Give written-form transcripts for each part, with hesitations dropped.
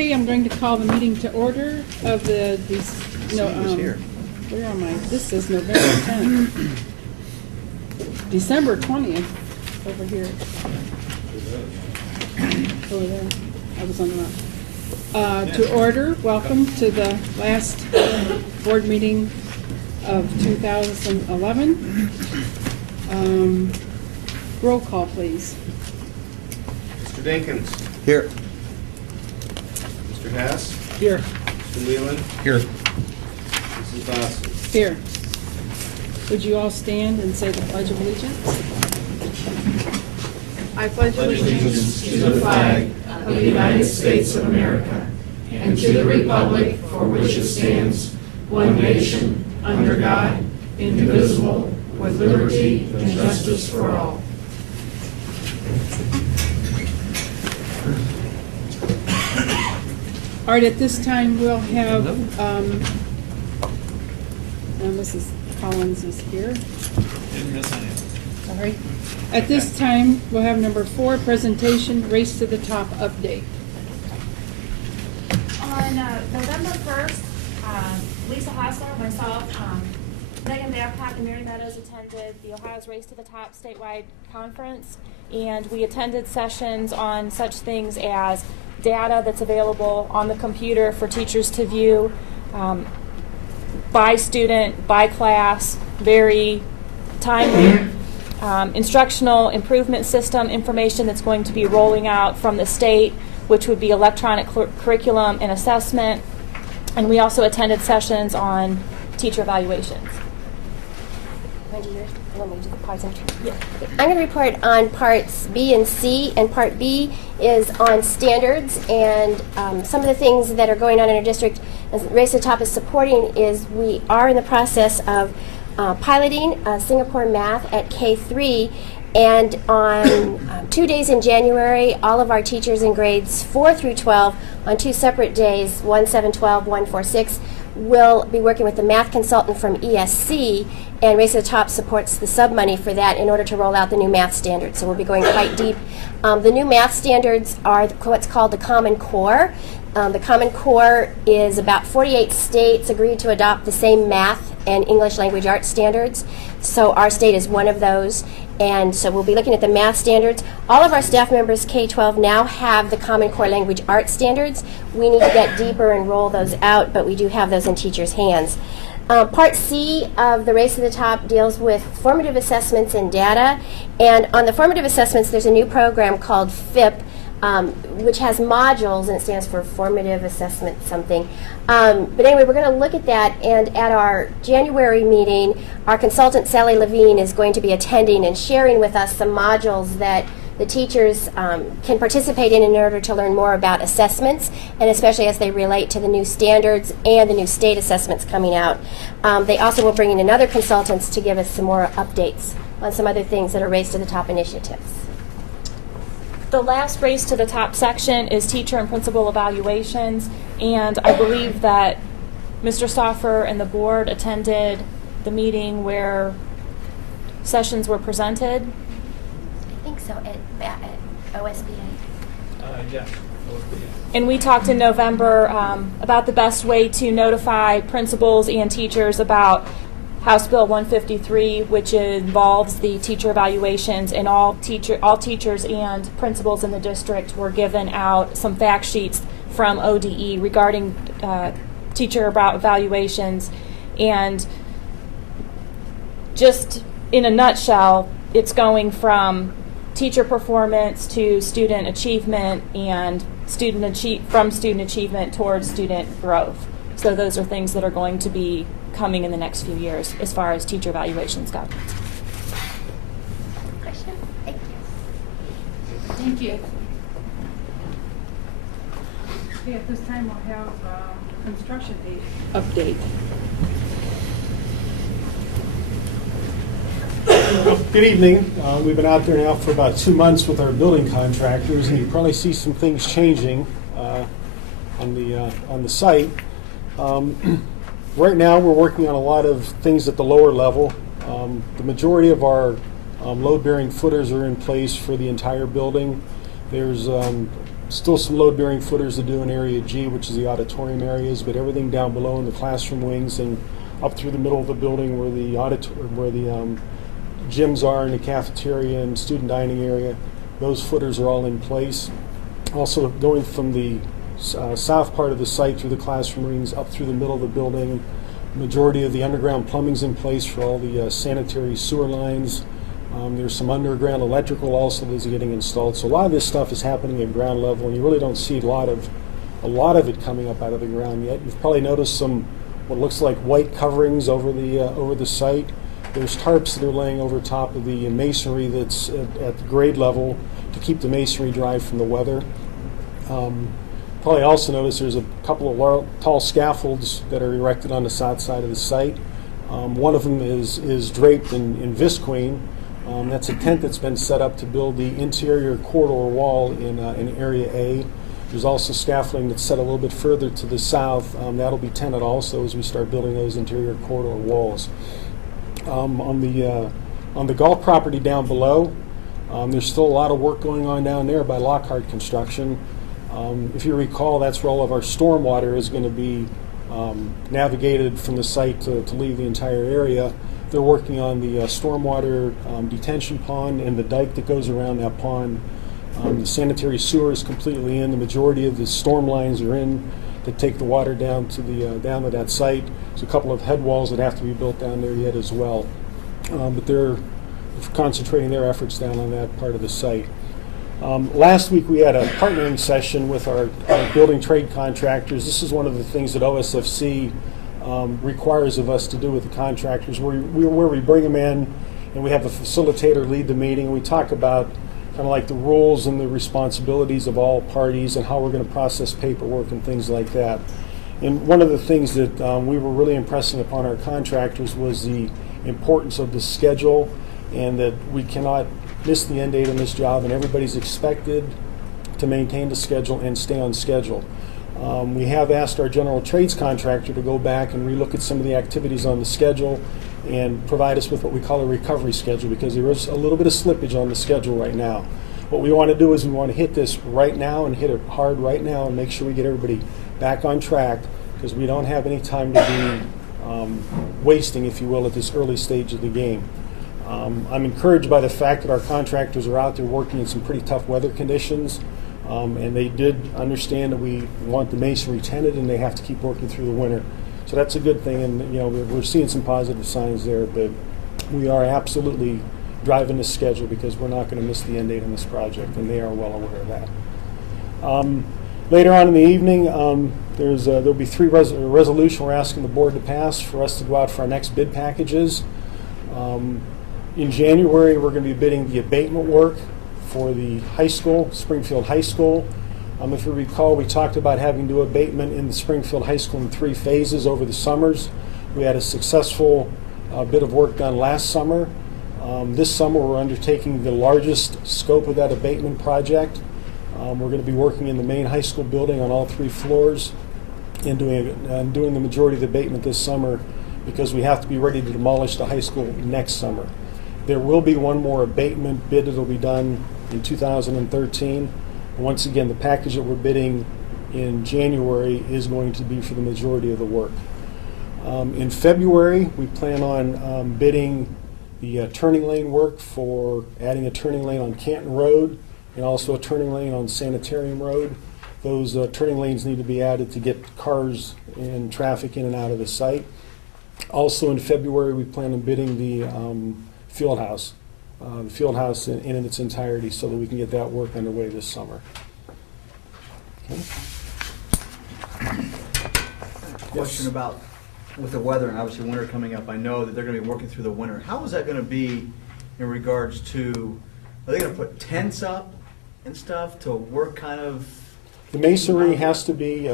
Okay, I'm going to call the meeting to order of the, here. where am I? This is November 10th. December 20th, over here. Over there. I was on the wrong. To order, welcome to the last board meeting of 2011. Roll call, please. Mr. Dinkins. Here. Mr. Hess. Here. Mr. Leland. Here. Mrs. Dawson. Here. Would you all stand and say the Pledge of Allegiance? I pledge allegiance to the flag of the United States of America and to the republic for which it stands, one nation, under God, indivisible, with liberty and justice for all. All right, at this time, we'll have, Mrs. Collins is here. Sorry. At this time, we'll have number 4, presentation, Race to the Top update. On November 1st, Lisa Hassler, myself, Megan Babcock, and Mary Meadows attended the Ohio's Race to the Top statewide conference, and we attended sessions on such things as data that's available on the computer for teachers to view, by student, by class, very timely. Instructional improvement system information that's going to be rolling out from the state, which would be electronic curriculum and assessment. And we also attended sessions on teacher evaluations. I'm going to report on parts B and C, and part B is on standards, and some of the things that are going on in our district as Race to the Top is supporting is we are in the process of piloting Singapore Math at K3, and on 2 days in January, all of our teachers in grades 4 through 12 on 2 separate days, 1-7-12, 1-4-6, will be working with the math consultant from ESC, and Race to the Top supports the sub-money for that in order to roll out the new math standards. So we'll be going quite deep. The new math standards are what's called the Common Core. The Common Core is about 48 states agreed to adopt the same math and English language arts standards. So our state is one of those. And so we'll be looking at the math standards. All of our staff members, K-12, now have the Common Core language arts standards. We need to get deeper and roll those out, but we do have those in teachers' hands. Part C of the Race to the Top deals with formative assessments and data. And on the formative assessments, there's a new program called FIP, which has modules, and it stands for Formative Assessment something. But anyway, we're going to look at that, and at our January meeting, our consultant, Sally Levine, is going to be attending and sharing with us some modules that the teachers can participate in order to learn more about assessments, and especially as they relate to the new standards and the new state assessments coming out. They also will bring in other consultants to give us some more updates on some other things that are Race to the Top initiatives. The last Race to the Top section is teacher and principal evaluations, and I believe that Mr. Stauffer and the board attended the meeting where sessions were presented. I think so, at OSBA. Yeah. And we talked in November about the best way to notify principals and teachers about House Bill 153, which involves the teacher evaluations, and all teachers and principals in the district were given out some fact sheets from ODE regarding teacher evaluations. And just in a nutshell, it's going from teacher performance to student achievement, and from student achievement towards student growth. So those are things that are going to be coming in the next few years as far as teacher evaluations go. Question? Thank you. Thank you. Okay, at this time, we'll have construction update. Good evening. We've been out there now for about 2 months with our building contractors, and you probably see some things changing on the site. Right now, we're working on a lot of things at the lower level. The majority of our load-bearing footers are in place for the entire building. There's Still some load-bearing footers to do in Area G, which is the auditorium areas, but everything down below in the classroom wings and up through the middle of the building where the gyms are and the cafeteria and student dining area, those footers are all in place. Also going from the south part of the site through the classroom rings up through the middle of the building, majority of the underground plumbing's in place for all the sanitary sewer lines. There's some underground electrical also that's getting installed. So a lot of this stuff is happening at ground level, and you really don't see a lot of it coming up out of the ground yet. You've probably noticed some what looks like white coverings over the site. There's tarps that are laying over top of the masonry that's at the grade level to keep the masonry dry from the weather. Probably also notice there's a couple of tall scaffolds that are erected on the south side of the site. One of them is draped in visqueen. That's a tent that's been set up to build the interior corridor wall in Area A. There's also scaffolding that's set a little bit further to the south. That'll be tented also as we start building those interior corridor walls. On the golf property down below, there's still a lot of work going on down there by Lockhart Construction. If you recall, that's where all of our stormwater is going to be navigated from the site to leave the entire area. They're working on the stormwater detention pond and the dike that goes around that pond. The sanitary sewer is completely in. The majority of the storm lines are in to take the water down to that site. There's a couple of head walls that have to be built down there yet as well. But they're concentrating their efforts down on that part of the site. Last week we had a partnering session with our building trade contractors. This is one of the things that OSFC requires of us to do with the contractors, where we bring them in and we have a facilitator lead the meeting, and we talk about kind of like the rules and the responsibilities of all parties and how we're going to process paperwork and things like that. And one of the things that we were really impressing upon our contractors was the importance of the schedule, and that we cannot miss the end date on this job, and everybody's expected to maintain the schedule and stay on schedule. We have asked our general trades contractor to go back and relook at some of the activities on the schedule and provide us with what we call a recovery schedule, because there is a little bit of slippage on the schedule right now. What we want to do is we want to hit this right now and hit it hard right now and make sure we get everybody back on track, because we don't have any time to be wasting, if you will, at this early stage of the game. I'm encouraged by the fact that our contractors are out there working in some pretty tough weather conditions, and they did understand that we want the masonry tented and they have to keep working through the winter. So that's a good thing, and we're seeing some positive signs there, but we are absolutely driving the schedule because we're not going to miss the end date on this project, and they are well aware of that. Later on in the evening, there'll be a resolution we're asking the board to pass for us to go out for our next bid packages. In January, we're going to be bidding the abatement work for the high school, Springfield High School. If you recall, we talked about having to do abatement in the Springfield High School in 3 phases over the summers. We had a successful bit of work done last summer. This summer, we're undertaking the largest scope of that abatement project. We're going to be working in the main high school building on all 3 floors and doing the majority of the abatement this summer, because we have to be ready to demolish the high school next summer. There will be one more abatement bid that will be done in 2013. And once again, the package that we're bidding in January is going to be for the majority of the work. In February, we plan on bidding the turning lane work for adding a turning lane on Canton Road and also a turning lane on Sanitarium Road. Those turning lanes need to be added to get cars and traffic in and out of the site. Also in February, we plan on bidding the field house in its entirety, so that we can get that work underway this summer. Okay. Question about with the weather and obviously winter coming up. I know that they're going to be working through the winter. How is that going to be in regards to, are they going to put tents up and stuff to work kind of? The masonry has to be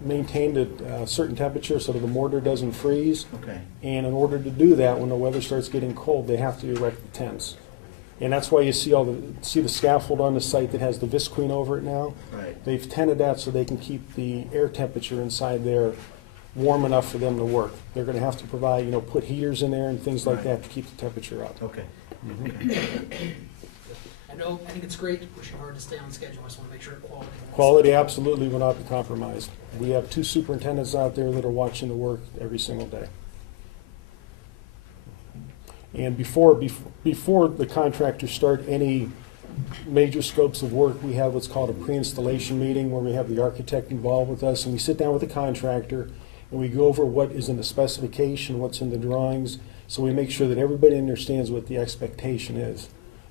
maintained at a certain temperature so that the mortar doesn't freeze. Okay. And in order to do that, when the weather starts getting cold, they have to erect the tents. And that's why you see the scaffold on the site that has the visqueen over it now. Right. They've tented that so they can keep the air temperature inside there warm enough for them to work. They're going to have to provide, put heaters in there and things like Right. that to keep the temperature up. Okay. I think it's great, pushing hard to stay on schedule, I just want to make sure quality. Quality absolutely will not be compromised. We have 2 superintendents out there that are watching the work every single day. And before the contractors start any major scopes of work, we have what's called a pre-installation meeting where we have the architect involved with us, and we sit down with the contractor and we go over what is in the specification, what's in the drawings, so we make sure that everybody understands what the expectation is.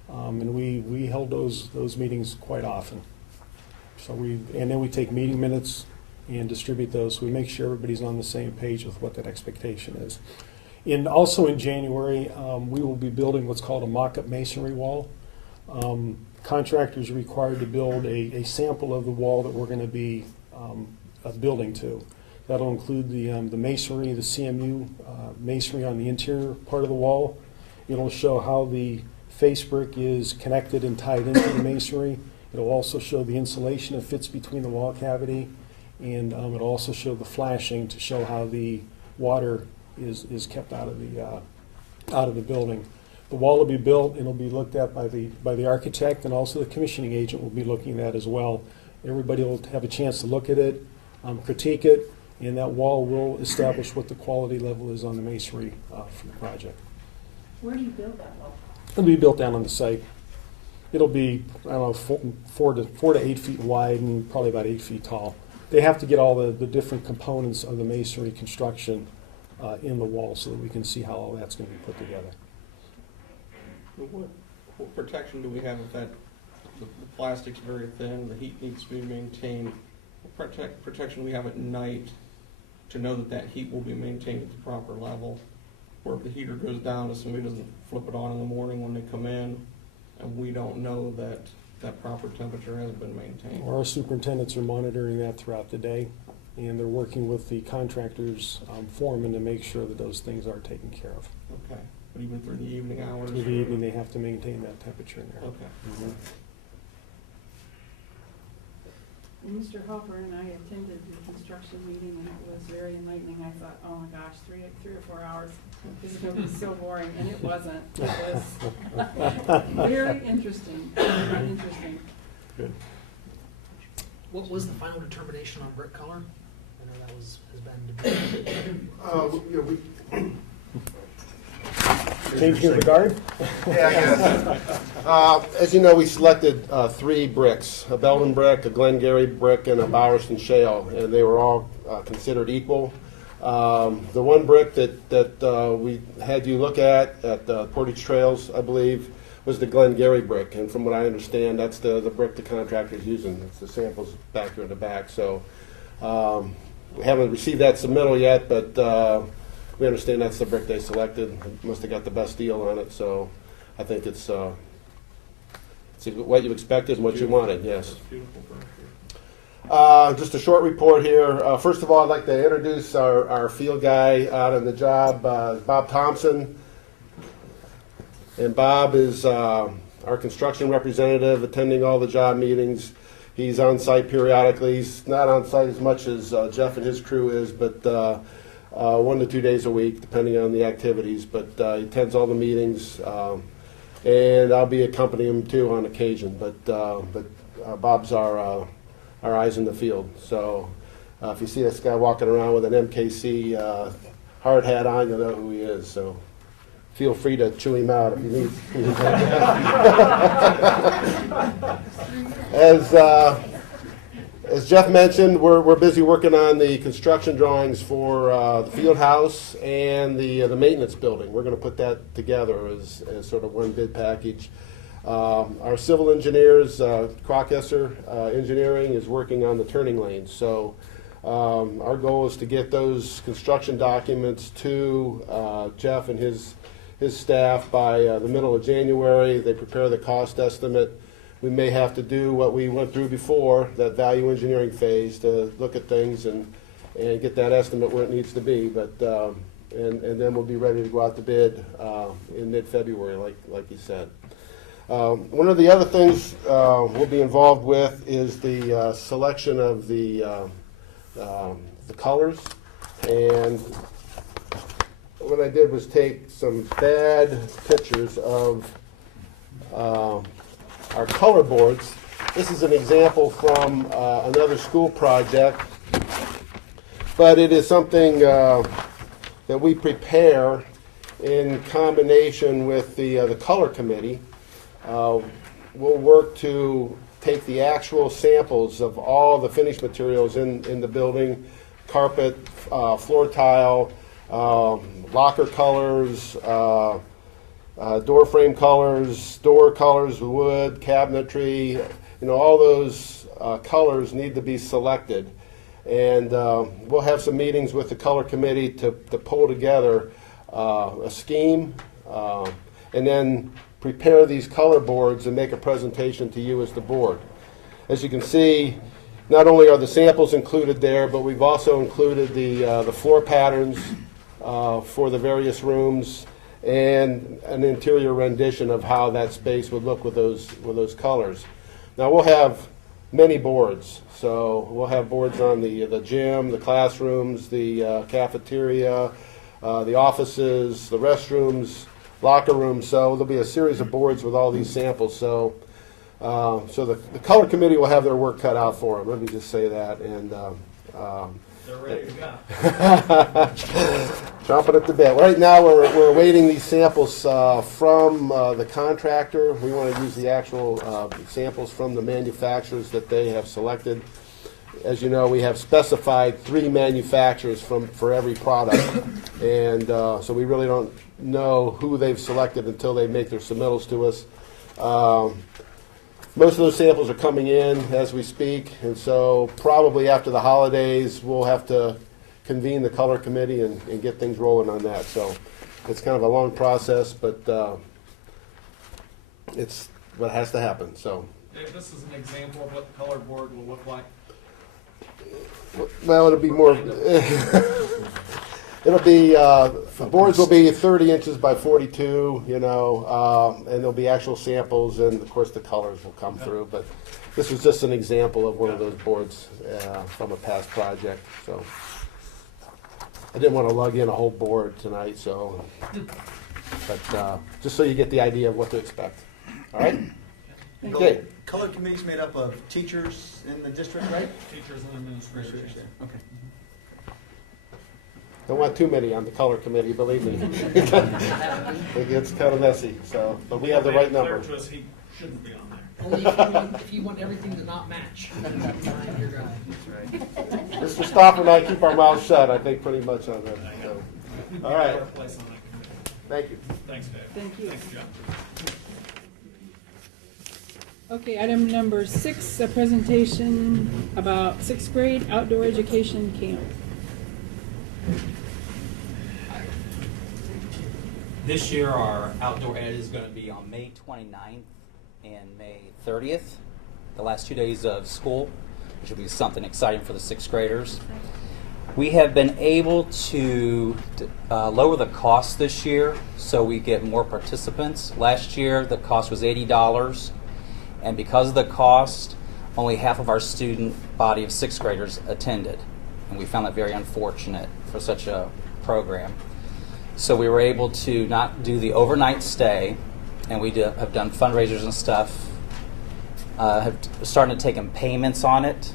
And we held those meetings quite often. And then we take meeting minutes and distribute those, so we make sure everybody's on the same page with what that expectation is. Also in January, we will be building what's called a mock-up masonry wall. Contractors are required to build a sample of the wall that we're going to be building to. That'll include the masonry, the CMU masonry on the interior part of the wall. It'll show how the face brick is connected and tied into the masonry. It'll also show the insulation that fits between the wall cavity, and it'll also show the flashing to show how the water is kept out of the building. The wall will be built and it'll be looked at by the architect, and also the commissioning agent will be looking at it as well. Everybody will have a chance to look at it, critique it, and that wall will establish what the quality level is on the masonry for the project. Where do you build that wall? It'll be built down on the site. It'll be, I don't know, 4 to 8 feet wide and probably about 8 feet tall. They have to get all the different components of the masonry construction in the wall so that we can see how all that's going to be put together. What protection do we have if that the plastic's very thin, the heat needs to be maintained? What protection do we have at night to know that heat will be maintained at the proper level? Or if the heater goes down, if somebody doesn't flip it on in the morning when they come in, and we don't know that that proper temperature has been maintained. Our superintendents are monitoring that throughout the day, and they're working with the contractor's foreman to make sure that those things are taken care of. Okay, but even through the evening hours? In the evening, they have to maintain that temperature in there. Okay. Mm-hmm. Mr. Hopper and I attended the construction meeting, and it was very enlightening. I thought, oh my gosh, 3 or 4 hours, this is going to be so boring, and it wasn't. It was very interesting, very interesting. Good. What was the final determination on brick color? I know that has been debated. Changing of the guard? Yeah, I guess. As you know, we selected 3 bricks, a Belden brick, a Glengarry brick, and a Bowerson shale, and they were all considered equal. The one brick that we had you look at Portage Trails, I believe, was the Glengarry brick, and from what I understand, that's the brick the contractor's using. It's the samples back here in the back, so we haven't received that submittal yet, but we understand that's the brick they selected. Must have got the best deal on it, so I think it's what you expected and what you wanted, yes. Just a short report here. First of all, I'd like to introduce our field guy out on the job, Bob Thompson. And Bob is our construction representative, attending all the job meetings. He's on site periodically. He's not on site as much as Jeff and his crew is, but 1 to 2 days a week, depending on the activities. But he attends all the meetings, and I'll be accompanying him too on occasion. But Bob's our eyes in the field. So if you see this guy walking around with an MKC hard hat on, you'll know who he is. So feel free to chew him out if you need. As Jeff mentioned, we're busy working on the construction drawings for the field house and the maintenance building. We're going to put that together as sort of one bid package. Our civil engineers, Crockesser Engineering, is working on the turning lanes. So our goal is to get those construction documents to Jeff and his staff by the middle of January. They prepare the cost estimate. We may have to do what we went through before, that value engineering phase, to look at things and get that estimate where it needs to be. But and then we'll be ready to go out to bid in mid-February, like you said. One of the other things we'll be involved with is the selection of the colors. And what I did was take some bad pictures of our color boards. This is an example from another school project, but it is something that we prepare in combination with the color committee. We'll work to take the actual samples of all the finished materials in the building, carpet, floor tile, locker colors, door frame colors, door colors, wood, cabinetry, all those colors need to be selected. And we'll have some meetings with the color committee to pull together a scheme and then prepare these color boards and make a presentation to you as the board. As you can see, not only are the samples included there, but we've also included the floor patterns for the various rooms and an interior rendition of how that space would look with those colors. Now we'll have many boards, so we'll have boards on the gym, the classrooms, the cafeteria, the offices, the restrooms, locker rooms. So there'll be a series of boards with all these samples. So the color committee will have their work cut out for them. Let me just say that. And They're ready to go. chomping at the bit. Right now, we're awaiting these samples from the contractor. We want to use the actual samples from the manufacturers that they have selected. As you know, we have specified 3 manufacturers for every product, and so we really don't know who they've selected until they make their submittals to us. Most of those samples are coming in as we speak, and so probably after the holidays, we'll have to convene the color committee and get things rolling on that. So it's kind of a long process, but it's what has to happen. So. Dave, this is an example of what the color board will look like. Well, it'll be more. It'll be the boards will be 30 inches by 42, and there'll be actual samples, and of course the colors will come through. But this was just an example of one of those boards from a past project. So I didn't want to lug in a whole board tonight, so but just so you get the idea of what to expect. All right. Okay. Color committee's made up of teachers in the district, right? Teachers and administrators. Okay. Don't want too many on the color committee, believe me. It gets kind of messy. So, but we have the right number. To us, he shouldn't be on there. Only if you want everything to not match. I'm your guy. Mr. Stoffer and I keep our mouths shut, I think, pretty much on that. So. All right. Thank you. Thanks, Dave. Thank you. Thanks, John. Okay, item number 6, a presentation about 6th grade outdoor education camp. This year, our outdoor ed is going to be on May 29th and May 30th, the last 2 days of school, which will be something exciting for the 6th graders. We have been able to lower the cost this year so we get more participants. Last year, the cost was $80, and because of the cost, only half of our student body of 6th graders attended, and we found that very unfortunate for such a program. So we were able to not do the overnight stay, and we have done fundraisers and stuff. Have started taking payments on it.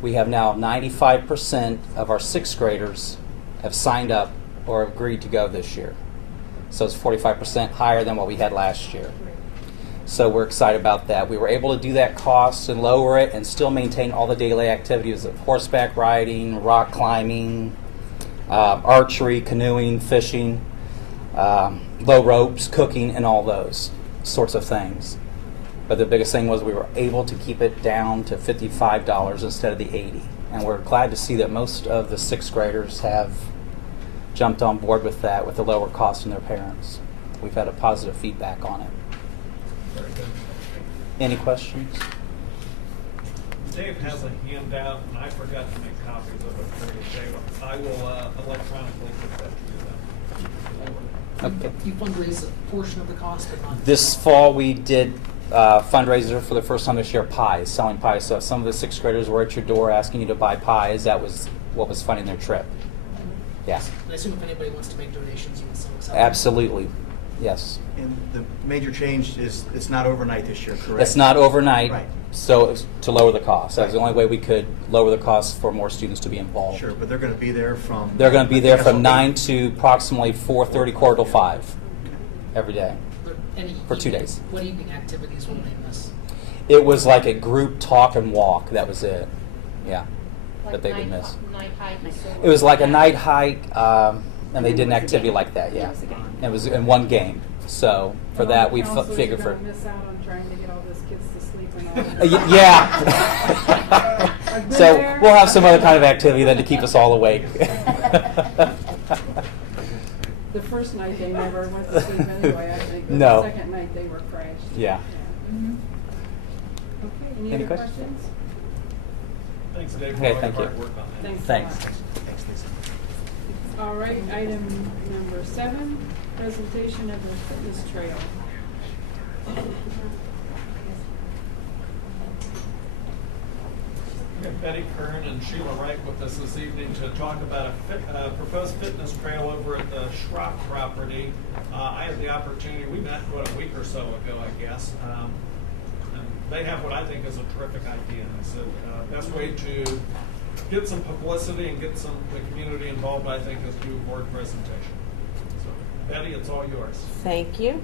We have now 95% of our 6th graders have signed up or agreed to go this year. So it's 45% higher than what we had last year. So we're excited about that. We were able to do that cost and lower it and still maintain all the daily activities of horseback riding, rock climbing, archery, canoeing, fishing, low ropes, cooking, and all those sorts of things. But the biggest thing was we were able to keep it down to $55 instead of the $80. And we're glad to see that most of the 6th graders have jumped on board with that, with the lower cost and their parents. We've had a positive feedback on it. Very good. Any questions? Dave has a handout, and I forgot to make copies of it for you, Dave. I will electronically put that to you then. Okay. You fundraise a portion of the cost, but not. This fall we did fundraiser for the first time this year, pies, selling pies. So some of the 6th graders were at your door asking you to buy pies. That was what was funding their trip. Yeah. I assume if anybody wants to make donations, you can still accept. Absolutely. Yes. And the major change is it's not overnight this year, correct? It's not overnight, Right. so it's to lower the cost. That was the Right. only way we could lower the cost for more students to be involved. Sure, but they're going to be there from. They're going to be there from SLP. 9 to approximately 4:30, quarter till 5 every day. Are there any For 2 evening- days. What evening activities will they miss? It was like a group talk and walk. That was it. Yeah, that they would miss. Night hikes. It was like a night hike, and they did an activity like that. Yeah, it was in one game. So for that, we figured for. Miss out on trying to get all those kids to sleep and all that. Yeah. I've been So there. we'll have some other kind of activity then to keep us all awake. The first night they never went to sleep anyway, I think. But No. The second night they were crashed. Yeah. Okay, any Any other questions? questions? Thanks, Dave, for Okay, all your thank you. hard work on that. Thanks. Thanks. Thanks, Lisa. All right, item number 7, presentation of the fitness trail. We have Betty Kern and Sheila Wright with us this evening to talk about a proposed fitness trail over at the Schrock property. I had the opportunity, we met, a week or so ago, I guess. And they have what I think is a terrific idea. It's the best way to get some publicity and get the community involved, I think, is do a board presentation. So, Betty, it's all yours. Thank you.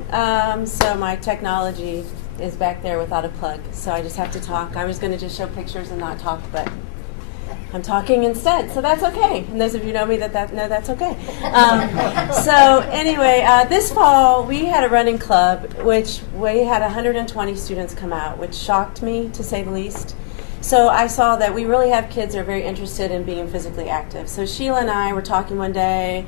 So my technology is back there without a plug, so I just have to talk. I was going to just show pictures and not talk, but I'm talking instead, so that's okay. And those of you who know me know that's okay. So anyway, this fall we had a running club, which we had 120 students come out, which shocked me to say the least. So I saw that we really have kids that are very interested in being physically active. So Sheila and I were talking one day,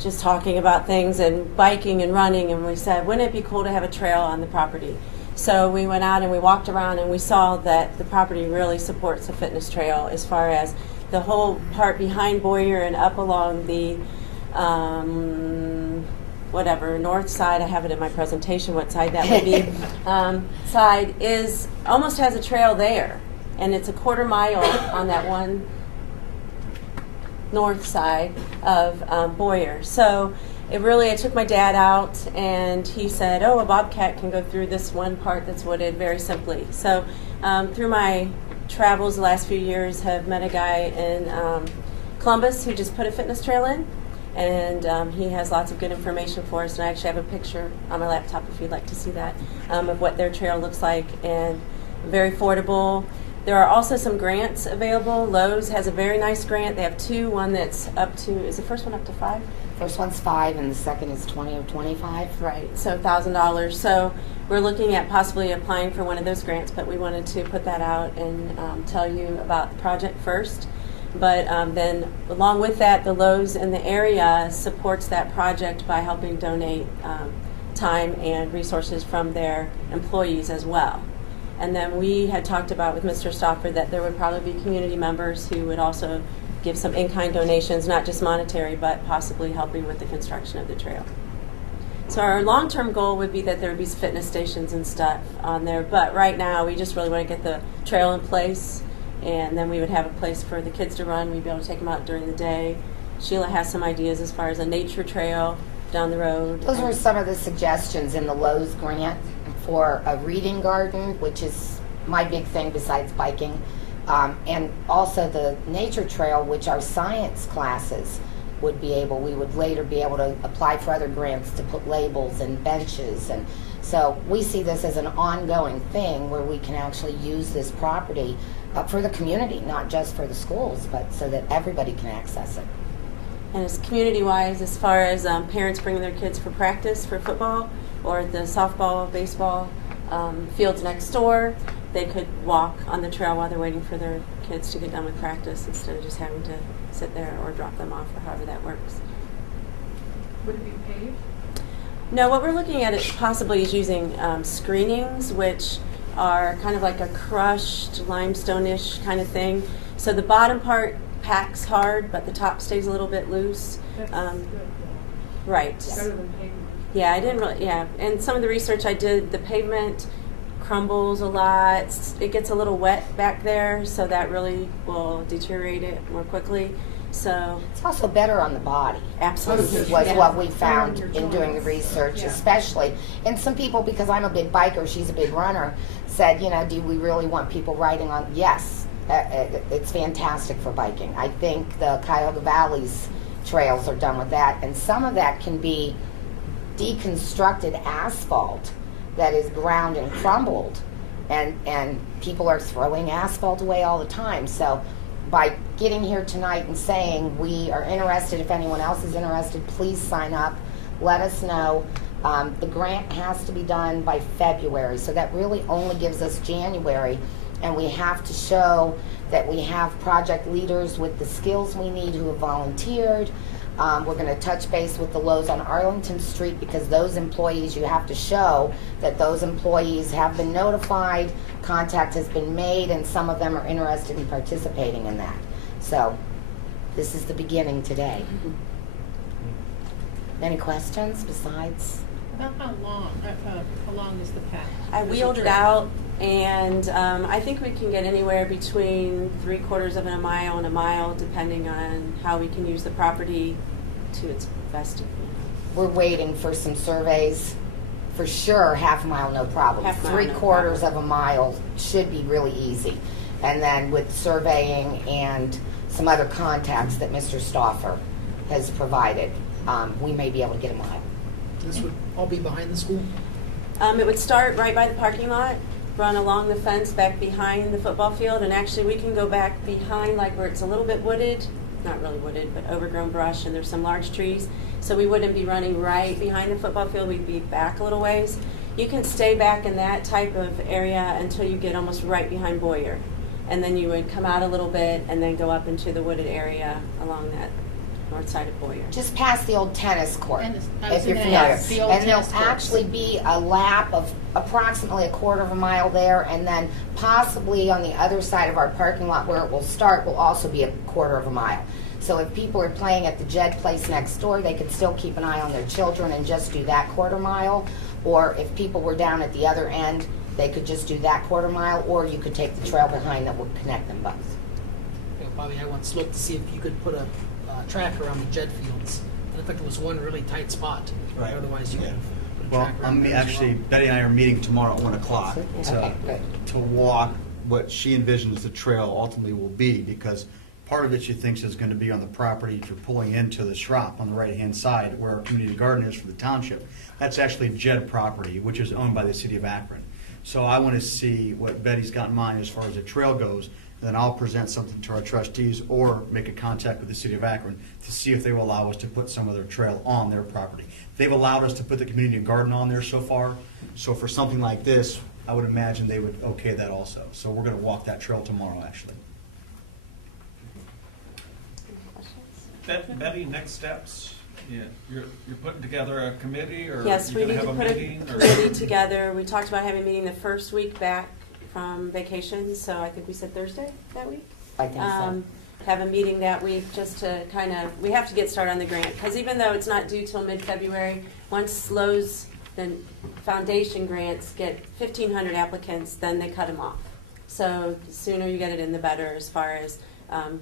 just talking about things and biking and running, and we said, wouldn't it be cool to have a trail on the property? So we went out and we walked around and we saw that the property really supports a fitness trail as far as the whole part behind Boyer and up along the north side. I have it in my presentation what side that would be. Side is almost has a trail there, and it's a quarter mile on that one north side of Boyer. So I took my dad out and he said, oh, a bobcat can go through this one part that's wooded very simply. So through my travels the last few years have met a guy in Columbus who just put a fitness trail in, and he has lots of good information for us, and I actually have a picture on my laptop if you'd like to see that of what their trail looks like, and very affordable. There are also some grants available. Lowe's has a very nice grant. They have 2, one that's up to, is the first one up to 5? First one's 5 and the second is 20 or 25. Right, so $1,000. So we're looking at possibly applying for one of those grants, but we wanted to put that out and tell you about the project first. But then along with that, the Lowe's in the area supports that project by helping donate time and resources from their employees as well. And then we had talked about with Mr. Stoffer that there would probably be community members who would also give some in-kind donations, not just monetary, but possibly helping with the construction of the trail. So our long-term goal would be that there would be fitness stations and stuff on there, but right now we just really want to get the trail in place, and then we would have a place for the kids to run. We'd be able to take them out during the day. Sheila has some ideas as far as a nature trail down the road. Those were some of the suggestions in the Lowe's grant for a reading garden, which is my big thing besides biking, and also the nature trail, which our science classes would be able, we would later be able to apply for other grants to put labels and benches, and so we see this as an ongoing thing where we can actually use this property for the community, not just for the schools, but so that everybody can access it. And it's community-wise, as far as parents bringing their kids for practice for football or the softball, baseball fields next door, they could walk on the trail while they're waiting for their kids to get done with practice instead of just having to sit there or drop them off, or however that works. Would it be paved? No, what we're looking at is possibly is using screenings, which are kind of like a crushed limestone-ish kind of thing. So the bottom part packs hard, but the top stays a little bit loose. That's good. Right. Better than pavement. Yeah, I didn't really, yeah. And some of the research I did, the pavement crumbles a lot. It gets a little wet back there, so that really will deteriorate it more quickly. So It's also better on the body. absolutely. Was Yeah. what we found Your in doing the joints. research, Yeah. especially. And some people, because I'm a big biker, she's a big runner, said, you know, do we really want people riding on? Yes, it's fantastic for biking. I think the Cuyahoga Valley's trails are done with that, and some of that can be deconstructed asphalt that is ground and crumbled, and people are throwing asphalt away all the time. So by getting here tonight and saying we are interested, if anyone else is interested, please sign up, let us know. The grant has to be done by February, so that really only gives us January, and we have to show that we have project leaders with the skills we need who have volunteered. We're going to touch base with the Lowe's on Arlington Street, because those employees, you have to show that those employees have been notified, contact has been made, and some of them are interested in participating in that. So this is the beginning today. Any questions besides? About how long is the path? I wheeled it out, and I think we can get anywhere between 3/4 of a mile and a mile, depending on how we can use the property to its best. We're waiting for some surveys. For sure, half a mile, no problem. Half a mile, no 3/4 problem. of a mile should be really easy. And then with surveying and some other contacts that Mr. Stauffer has provided, we may be able to get a mile. This would all be behind the school? It would start right by the parking lot, run along the fence back behind the football field, and actually we can go back behind, like where it's a little bit wooded, not really wooded, but overgrown brush, and there's some large trees. So we wouldn't be running right behind the football field, we'd be back a little ways. You can stay back in that type of area until you get almost right behind Boyer. And then you would come out a little bit and then go up into the wooded area along that north side of Boyer. Just past the old tennis court, Tennis- I was if you're gonna familiar. ask, the old And there'll tennis courts. actually be a lap of approximately 1/4 of a mile there, and then possibly on the other side of our parking lot where it will start will also be 1/4 of a mile. So if people are playing at the Jed place next door, they could still keep an eye on their children and just do that 1/4 mile. Or if people were down at the other end, they could just do that 1/4 mile, or you could take the trail behind that would connect them both. You know, Bobby, I once looked to see if you could put a tracker on the Jed fields. And in fact, it was one really tight spot. Right. Otherwise, you Yeah. could have put a Well, tracker on there as actually, well. Betty and I are meeting tomorrow at 1 o'clock Okay, good. to walk what she envisions the trail ultimately will be, because part of it she thinks is going to be on the property if you're pulling into the Schropp on the right-hand side where our community garden is for the township. That's actually Jed property, which is owned by the city of Akron. So I want to see what Betty's got in mind as far as the trail goes, and then I'll present something to our trustees or make a contact with the city of Akron to see if they will allow us to put some of their trail on their property. They've allowed us to put the community garden on there so far, so for something like this, I would imagine they would okay that also. So we're going to walk that trail tomorrow, actually. Betty, next steps? Yeah, you're putting together a committee, or Yes, we you're need gonna to have a put a meeting? or- committee together. We talked about having a meeting the first week back from vacation, so I think we said Thursday that week. I think so. Have a meeting that week just to kind of, we have to get started on the grant, because even though it's not due till mid-February, once Lowe's, the foundation grants get 1,500 applicants, then they cut them off. So the sooner you get it in, the better, as far as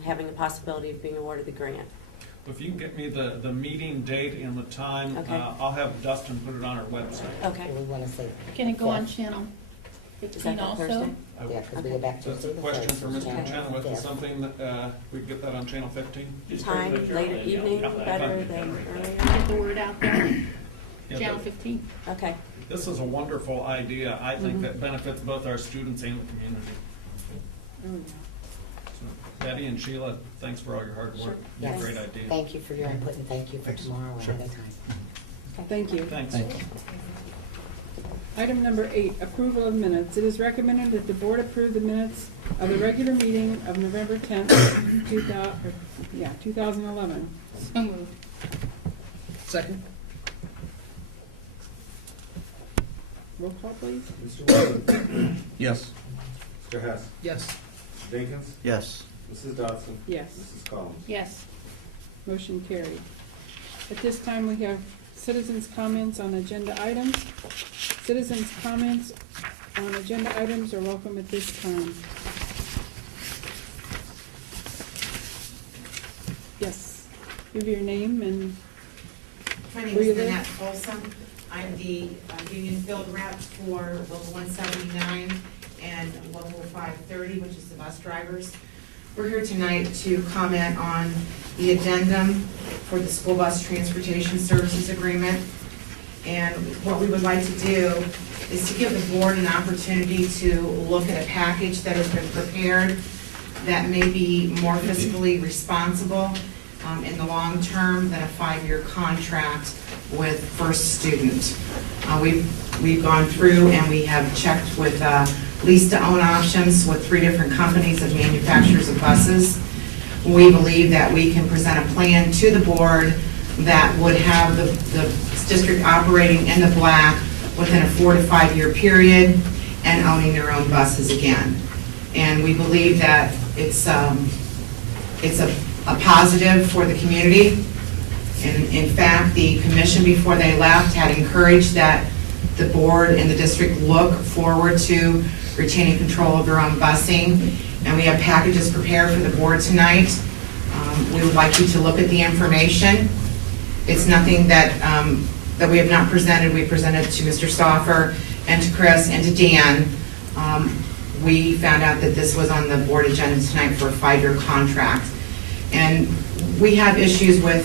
having the possibility of being awarded the grant. If you can get me the meeting date and the time, Okay. I'll have Dustin put it on our website. Okay. We want to say. Can it go on channel Is that 15 that also? Thursday? Yeah, because we go back to. That's a question for Mr. Chenoweth, is something that we can get that on channel 15? Time, later evening, better than earlier? Get the word out there. Yeah, Channel but 15. Okay. This is a wonderful idea, I think, that benefits both our students and the community. Oh, So, Betty and Sheila, thanks for all your hard work. Yes. Great idea. Thank you for your input, and thank you for tomorrow Sure. ahead of time. Thank you. Thanks. Item number 8, approval of minutes. It is recommended that the board approve the minutes of the regular meeting of November 10th, 2011. So moved. Second? Roll call, please. Mr. Weldon. Yes. Mr. Hess. Yes. Mr. Dinkins. Yes. Mrs. Dodson. Yes. Mrs. Collins. Yes. Motion carried. At this time, we have citizens' comments on agenda items. Citizens' comments on agenda items are welcome at this time. Yes, Give your name and My name where you is live. Nanette Folsom. I'm the union field rep for Local 179 and Local 530, which is the bus drivers. We're here tonight to comment on the addendum for the school bus transportation services agreement. And what we would like to do is to give the board an opportunity to look at a package that has been prepared that may be more fiscally responsible in the long term than a 5-year contract with First Student. We've gone through and we have checked with lease to own options with 3 different companies of manufacturers of buses. We believe that we can present a plan to the board that would have the district operating in the black within a 4 to 5 year period and owning their own buses again. And we believe that it's a positive for the community. And in fact, the commission before they left had encouraged that the board and the district look forward to retaining control of their own busing. And we have packages prepared for the board tonight. We would like you to look at the information. It's nothing that that we have not presented. We presented to Mr. Stauffer and to Chris and to Dan. We found out that this was on the board agenda tonight for a 5-year contract. And we have issues with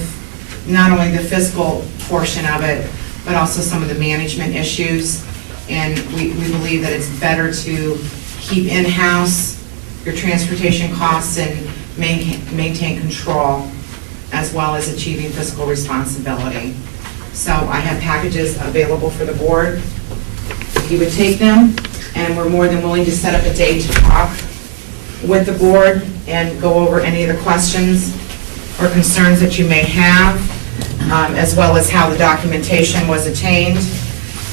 not only the fiscal portion of it, but also some of the management issues. And we believe that it's better to keep in-house your transportation costs and maintain control, as well as achieving fiscal responsibility. So I have packages available for the board. If you would take them, and we're more than willing to set up a date to talk with the board and go over any of the questions or concerns that you may have, as well as how the documentation was attained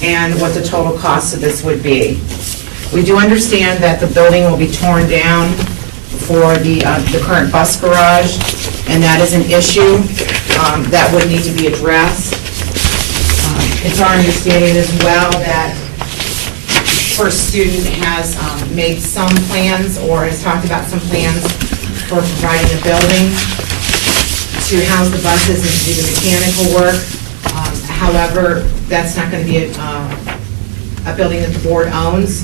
and what the total cost of this would be. We do understand that the building will be torn down for the current bus garage, and that is an issue that would need to be addressed. It's our understanding as well that First Student has made some plans or has talked about some plans for providing a building to house the buses and to do the mechanical work. However, that's not going to be a building that the board owns.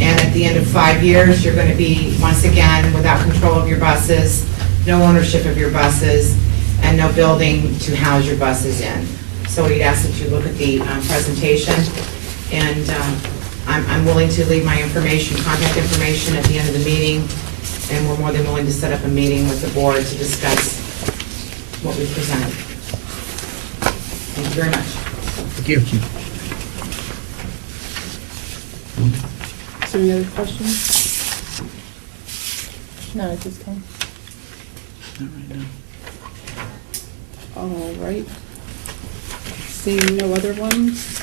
And at the end of 5 years, you're going to be, once again, without control of your buses, no ownership of your buses, and no building to house your buses in. So we'd ask that you look at the presentation, and I'm willing to leave my information, contact information at the end of the meeting, and we're more than willing to set up a meeting with the board to discuss what we presented. Thank you very much. Thank you. Is there any other questions? No, at this time. Not right now. All right. Seeing no other ones,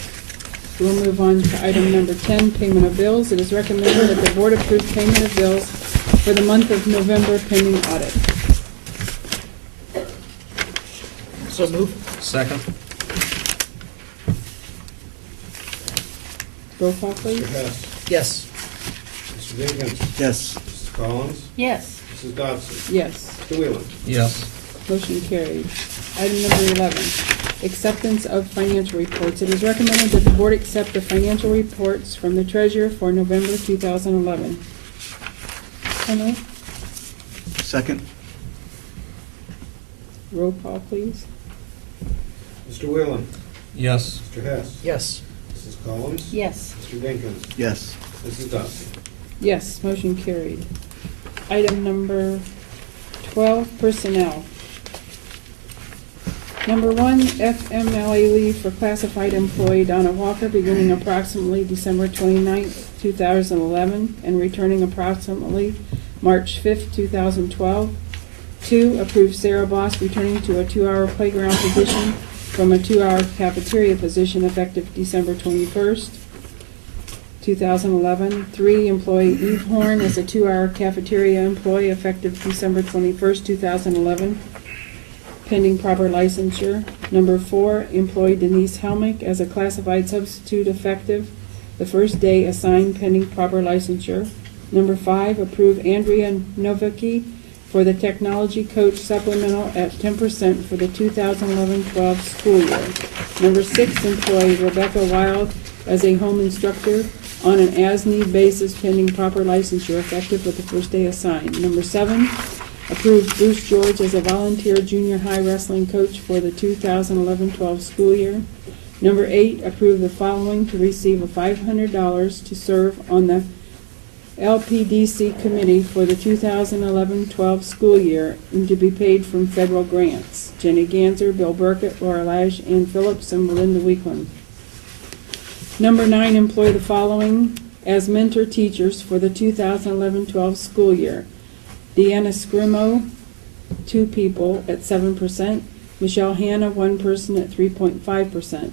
we'll move on to item number 10, payment of bills. It is recommended that the board approve payment of bills for the month of November pending audit. So move. Second. Roll call, please. Mr. Hess. Yes. Mr. Jenkins. Yes. Mrs. Collins. Yes. Mrs. Dodson. Yes. Mr. Wheeler. Yes. Motion carried. Item number 11, acceptance of financial reports. It is recommended that the board accept the financial reports from the treasurer for November 2011. Emily, Second. roll call, please. Mr. Wheeler. Yes. Mr. Hess. Yes. Mrs. Collins. Yes. Mr. Jenkins. Yes. Mrs. Dodson. Yes, motion carried. Item number 12, personnel. Number 1, FMLA leave for classified employee Donna Walker beginning approximately December 29th, 2011 and returning approximately March 5th, 2012. 2, approve Sarah Boss returning to a 2-hour playground position from a 2-hour cafeteria position effective December 21st, 2011. 3, employee Eve Horn as a 2-hour cafeteria employee effective December 21st, 2011, pending proper licensure. Number 4, employee Denise Helmick as a classified substitute effective the first day assigned pending proper licensure. Number 5, approve Andrea Novicki for the technology coach supplemental at 10% for the 2011-12 school year. Number 6, employ Rebecca Wild as a home instructor on an as-need basis pending proper licensure effective with the first day assigned. Number 7, approve Bruce George as a volunteer junior high wrestling coach for the 2011-12 school year. Number 8, approve the following to receive a $500 to serve on the LPDC committee for the 2011-12 school year and to be paid from federal grants. Jenny Ganser, Bill Burkett, Laura Lash, Ann Phillips, and Melinda Weekland. Number 9, employ the following as mentor teachers for the 2011-12 school year. Deanna Scrimo, 2 people at 7%. Michelle Hanna, 1 person at 3.5%.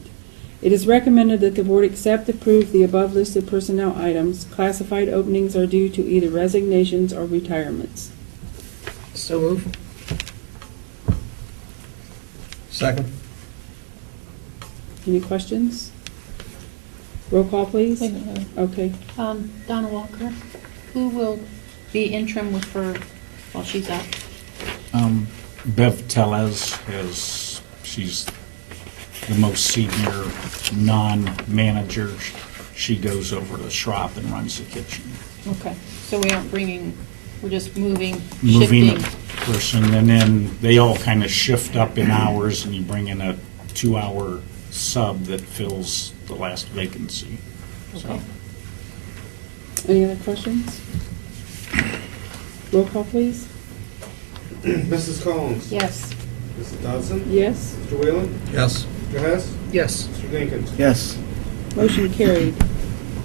It is recommended that the board accept, approve the above listed personnel items. Classified openings are due to either resignations or retirements. So move. Second. Any questions? Roll call, please. Wait a minute. Okay. Donna Walker, who will be interim with her while she's out? Bev Tellez she's the most senior non-manager. She goes over to Schropp and runs the kitchen. Okay, so we aren't we're just moving Moving shifting. a person, and then they all kind of shift up in hours, and you bring in a 2-hour sub that fills the last vacancy. So. Okay. Any other questions? Roll call, please. Mrs. Collins? Yes. Mrs. Dodson? Yes. Mr. Whalen? Yes. Mr. Hess? Yes. Mr. Dinkins? Yes. Motion carried.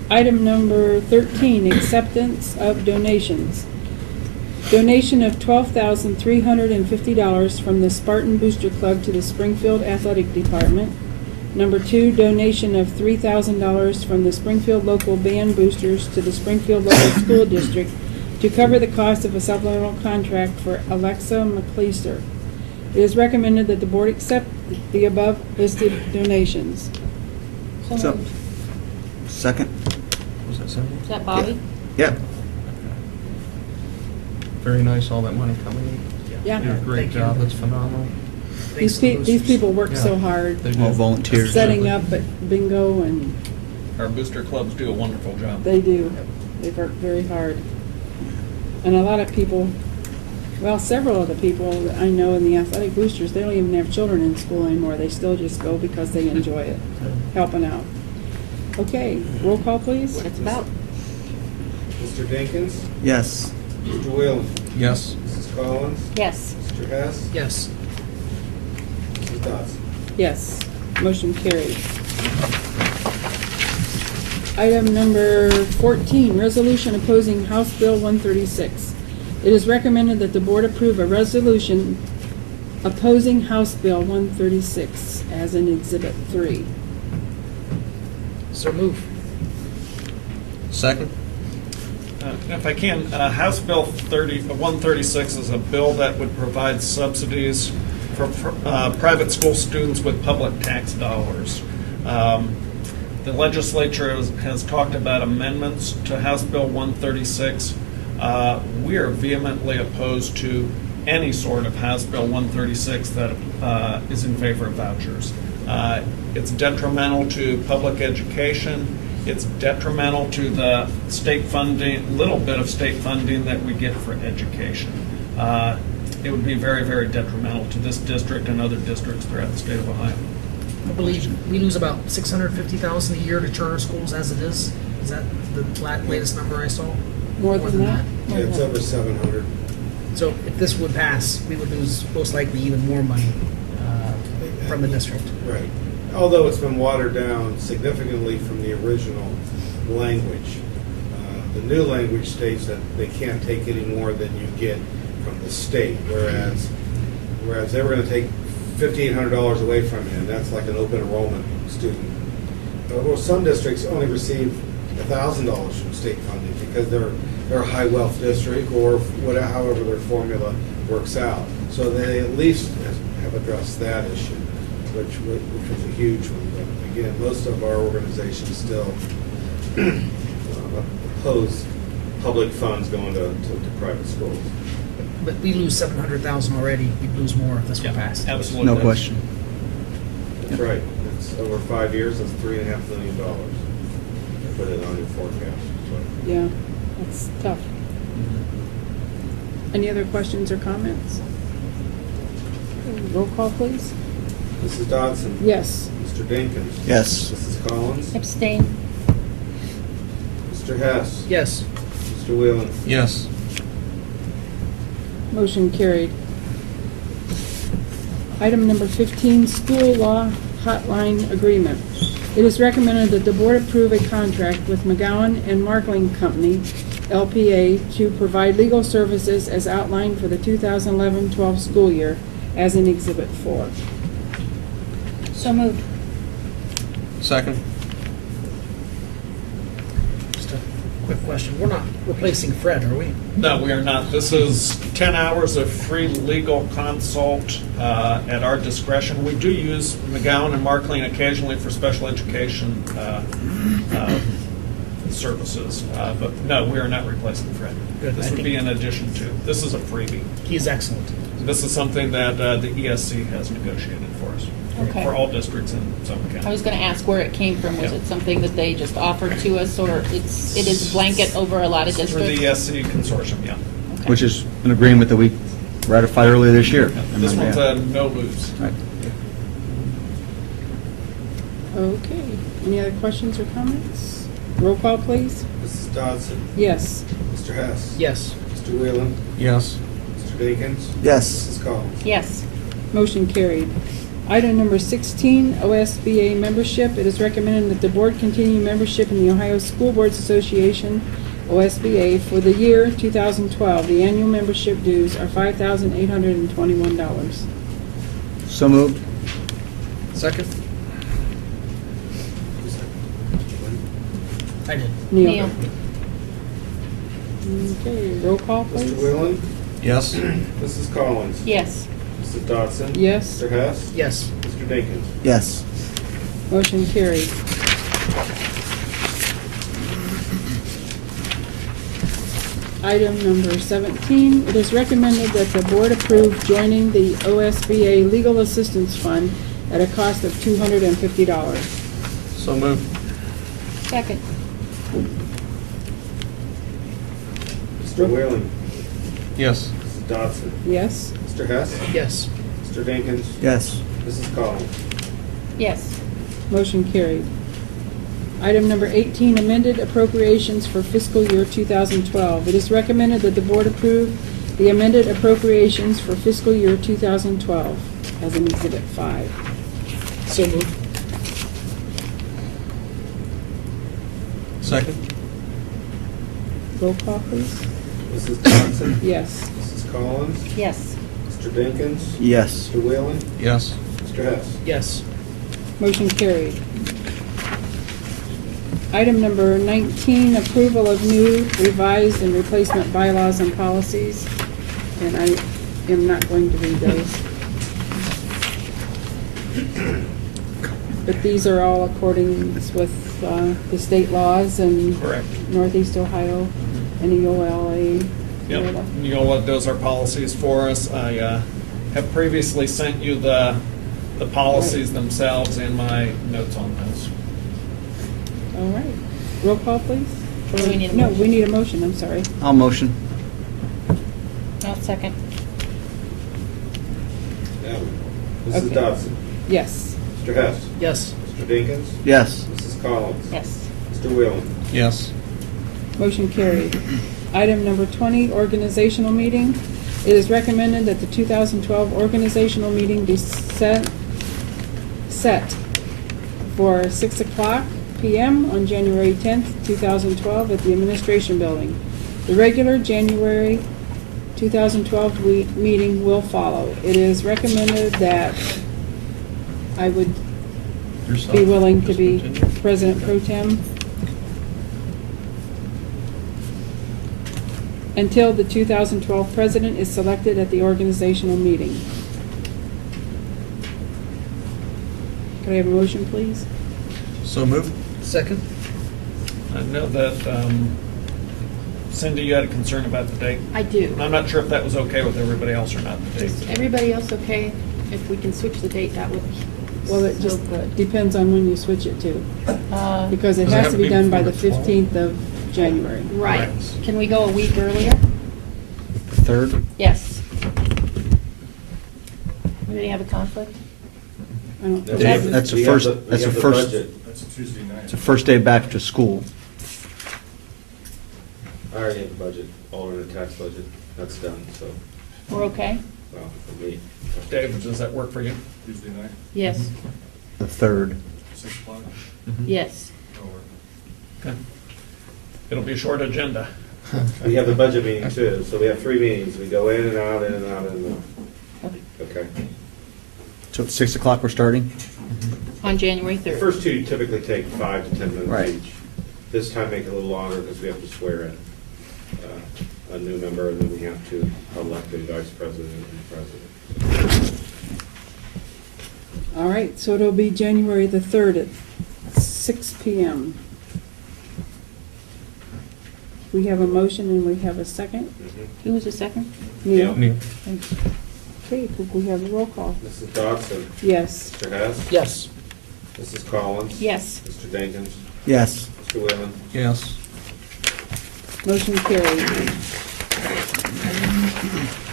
Item number 13, acceptance of donations. Donation of $12,350 from the Spartan Booster Club to the Springfield Athletic Department. Number 2, donation of $3,000 from the Springfield Local Band Boosters to the Springfield Local School District to cover the cost of a supplemental contract for Alexa McLeaster. It is recommended that the board accept the above listed donations. So, second? Was that second? Is that Bobby? Yeah. Very nice, all that money coming in. Yeah. You did a great Thank you. job, that's phenomenal. These Thanks to the these boosters. people work Yeah. so hard, They do. All volunteers. setting up at bingo, and Our booster clubs do a wonderful job. they do. They work very hard. And a lot of people, well, several of the people that I know in the athletic boosters, they don't even have children in school anymore. They still just go because they enjoy it, helping out. Okay, roll call, please. What it's about. Mr. Dinkins? Yes. Mr. Whalen? Yes. Mrs. Collins? Yes. Mr. Hess? Yes. Mrs. Dodson? Yes, motion carried. Item number 14, resolution opposing House Bill 136. It is recommended that the board approve a resolution opposing House Bill 136 as in Exhibit 3. So move. Second. If I can, House Bill 136 is a bill that would provide subsidies for private school students with public tax dollars. The legislature has talked about amendments to House Bill 136. We are vehemently opposed to any sort of House Bill 136 that is in favor of vouchers. It's detrimental to public education. It's detrimental to the state funding, little bit of state funding that we get for education. It would be very, very detrimental to this district and other districts throughout the state of Ohio. I believe we lose about $650,000 a year to charter schools as it is. Is that the latest number I saw? More than that? Yeah, it's over 700. So if this would pass, we would lose most likely even more money from the district. Right. Although it's been watered down significantly from the original language. The new language states that they can't take any more than you get from the state, whereas they were going to take $1,500 away from you, and that's like an open enrollment student. Well, some districts only receive $1,000 from state funding because they're a high wealth district or whatever, however their formula works out. So they at least have addressed that issue, which was a huge one. But again, most of our organizations still oppose public funds going to private schools. But we lose 700,000 already. We'd lose more if this were passed. Absolutely. No question. That's right. It's over 5 years, that's $3.5 million. Put it on your forecast. So. Yeah, that's tough. Any other questions or comments? Roll call, please. Mrs. Dodson? Yes. Mr. Dinkins? Yes. Mrs. Collins? Abstain. Mr. Hess? Yes. Mr. Whelan? Yes. Motion carried. Item number 15, school law hotline agreement. It is recommended that the board approve a contract with McGowan and Markling Company, LPA, to provide legal services as outlined for the 2011-12 school year as in Exhibit 4. So moved. Second. Just a quick question. We're not replacing Fred, are we? No, we are not. This is 10 hours of free legal consult at our discretion. We do use McGowan and Markling occasionally for special education services, but no, we are not replacing Fred. Good. This would be in addition to. This is a freebie. He's excellent. This is something that the ESC has negotiated for us, Okay. for all districts in Suffolk County. I was going to ask where it came from. Was Yeah. it something that they just offered to us, or it is blanket over a lot of For the districts? ESC consortium, yeah. Which is an agreement that we ratified earlier this year. This Remember, one's yeah. a no lose. Right. Okay. Any other questions or comments? Roll call, please. Mrs. Dodson? Yes. Mr. Hess? Yes. Mr. Whelan? Yes. Mr. Dinkins? Yes. Mrs. Collins? Yes. Motion carried. Item number 16, OSBA membership. It is recommended that the board continue membership in the Ohio School Boards Association, OSBA, for the year 2012. The annual membership dues are $5,821. So moved. Second? I did. Neil. Okay, roll call, please. Mr. Whelan? Yes. Mrs. Collins? Yes. Mrs. Dodson? Yes. Mr. Hess? Yes. Mr. Dinkins? Yes. Motion carried. Item number 17, it is recommended that the board approve joining the OSBA Legal Assistance Fund at a cost of $250. So moved. Second. Mr. Whelan? Yes. Mrs. Dodson? Yes? Mr. Hess? Yes. Mr. Dinkins? Yes. Mrs. Collins? Yes. Motion carried. Item number 18, amended appropriations for fiscal year 2012. It is recommended that the board approve the amended appropriations for fiscal year 2012 as in Exhibit 5. So moved. Second. Roll call, please. Mrs. Dodson? Yes. Mrs. Collins? Yes. Mr. Dinkins? Yes. Mr. Whelan? Yes. Mr. Hess? Yes. Motion carried. Item number 19, approval of new revised and replacement bylaws and policies. And I am not going to read those. But these are all according with the state laws and Correct. Northeast Ohio, NEOLA. Yep, Neola does our policies for us. I have previously sent you the policies themselves and my notes on those. All right. Roll call, please. Do we need a No, motion? we need a motion, I'm sorry. I'll motion. I'll second. Yeah. Mrs. Okay. Dodson? Yes. Mr. Hess? Yes. Mr. Dinkins? Yes. Mrs. Collins? Yes. Mr. Whelan? Yes. Motion carried. Item number 20, organizational meeting. It is recommended that the 2012 organizational meeting be set for 6:00 p.m. on January 10th, 2012 at the Administration Building. The regular January 2012 meeting will follow. It is recommended that I would be willing to be President Pro Tem until the 2012 president is selected at the organizational meeting. Could I have a motion, please? So moved. Second? I know that Cindy, you had a concern about the date? I do. And I'm not sure if that was okay with everybody else or not, the date. Is everybody else okay? If we can switch the date, that would be Well, it so just good. depends on when you switch it to, because it Does it has have to to be be done by the before the 15th of January. Right. Can we go a week earlier? The 3rd? Yes. Anybody have a conflict? I don't- Dave, that's the first, that's the first, That's a Tuesday night. it's the first day back to school. I already have the budget, alternate tax budget, that's done, so, We're okay? well, for me. Dave, does that work for you? Tuesday night, Yes. The 3rd. 6 o'clock? Yes. Okay. It'll be a short agenda. We have the budget meeting too, so we have 3 meetings, we go in and out, in and out, in and out. Okay. So at 6 o'clock we're starting? On January The 3rd. first 2 typically take 5 to 10 Right. minutes each. This time make it a little longer because we have to swear in a new member, and then we have to elect a vice president and president. All right, so it'll be January the 3rd at 6 PM. We have a motion and we have a second. Who was the second? Neil? Neil. Okay, could we have a roll call? Mrs. Dodson? Yes. Mr. Hess? Yes. Mrs. Collins? Yes. Mr. Jenkins? Yes. Mr. Whalen? Yes. Motion carried.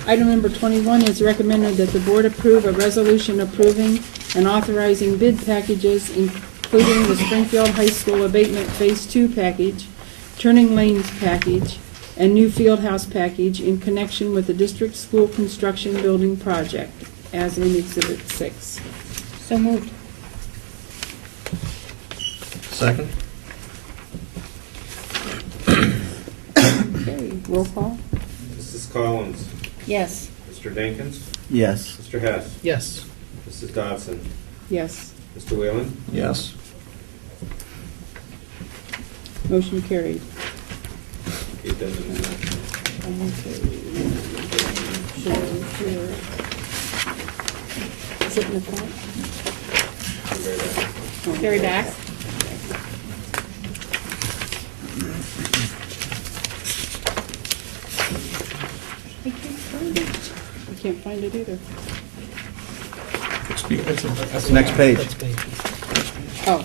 Item number 21 is recommended that the board approve a resolution approving and authorizing bid packages, including the Springfield High School Abatement Phase 2 package, Turning Lanes package, and new field house package in connection with the district school construction building project, as in Exhibit 6. So moved. Second? Okay, roll call? Mrs. Collins? Yes. Mr. Jenkins? Yes. Mr. Hess? Yes. Mrs. Dodson? Yes. Mr. Whalen? Yes. Motion carried. It doesn't. So here, is it in the front? Oh. Very back. I can't find it either. That's the next page. Oh,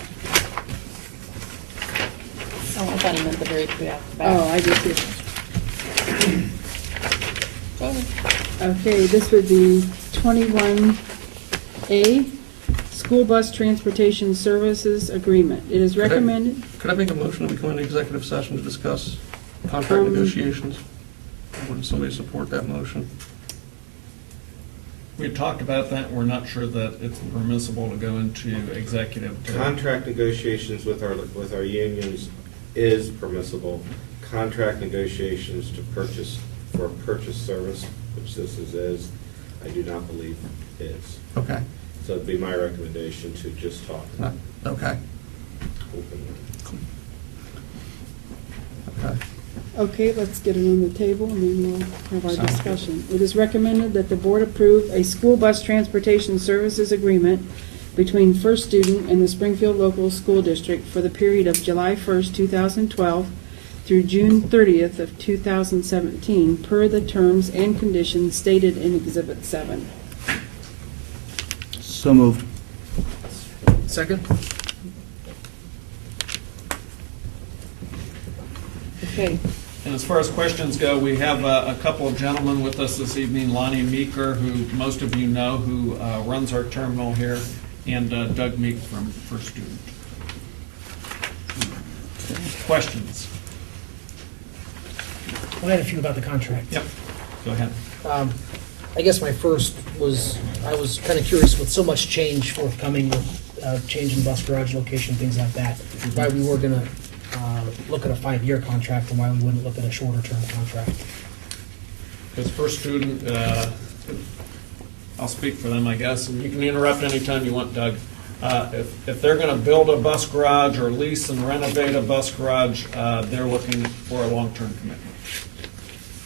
Oh, I thought he meant the very back. oh, I did too. Okay, this would be 21A, School Bus Transportation Services Agreement. It is recommended, Could I make a motion that we come into executive session to discuss contract negotiations? Would somebody support that motion? We talked about that, we're not sure that it's permissible to go into executive. Contract negotiations with our unions is permissible. Contract negotiations to purchase, for a purchase service, which this is, I do not believe is. Okay. So it'd be my recommendation to just talk. Okay. openly. Okay. okay, let's get it on the table and then we'll have our Sounds good. discussion. It is recommended that the board approve a school bus transportation services agreement between First Student and the Springfield Local School District for the period of July 1st, 2012 through June 30th of 2017, per the terms and conditions stated in Exhibit 7. So moved. Second? Okay, And as far as questions go, we have a couple of gentlemen with us this evening, Lonnie Meeker, who most of you know, who runs our terminal here, and Doug Meek from First Student. Questions? I had a few about the contract. Yep, go ahead. I guess my first was, I was kind of curious with so much change forthcoming with change in bus garage location, things like that, why we were gonna look at a 5-year contract and why we wouldn't look at a shorter term contract. Because First Student, I'll speak for them, I guess, and you can interrupt anytime you want, Doug. If they're gonna build a bus garage or lease and renovate a bus garage, they're looking for a long-term commitment.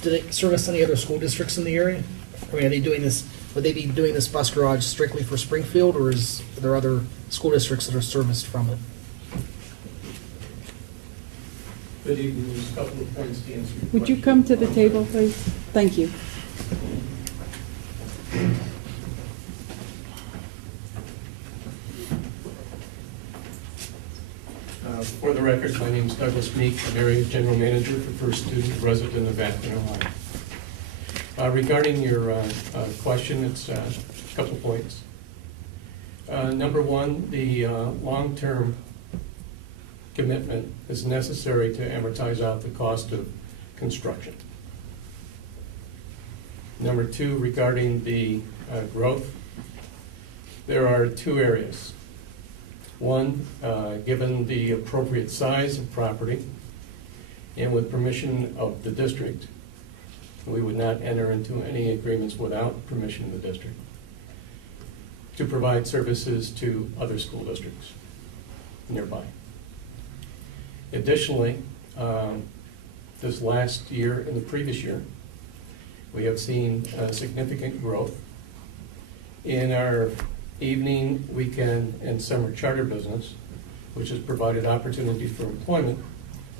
Do they service any other school districts in the area? I mean, are they doing this, would they be doing this bus garage strictly for Springfield, or are there other school districts that are serviced from it? Good evening. There's a couple of points to answer. Would you come to the table, please? Thank you. For the record, my name is Douglas Meek. I'm area general manager for First Student, resident of Akron, Ohio. Regarding your question, it's a couple points. Number one, the long-term commitment is necessary to amortize out the cost of construction. Number two, regarding the growth, there are two areas. One, given the appropriate size of property and with permission of the district, we would not enter into any agreements without permission of the district to provide services to other school districts nearby. Additionally, this last year and the previous year, we have seen significant growth in our evening, weekend, and summer charter business, which has provided opportunity for employment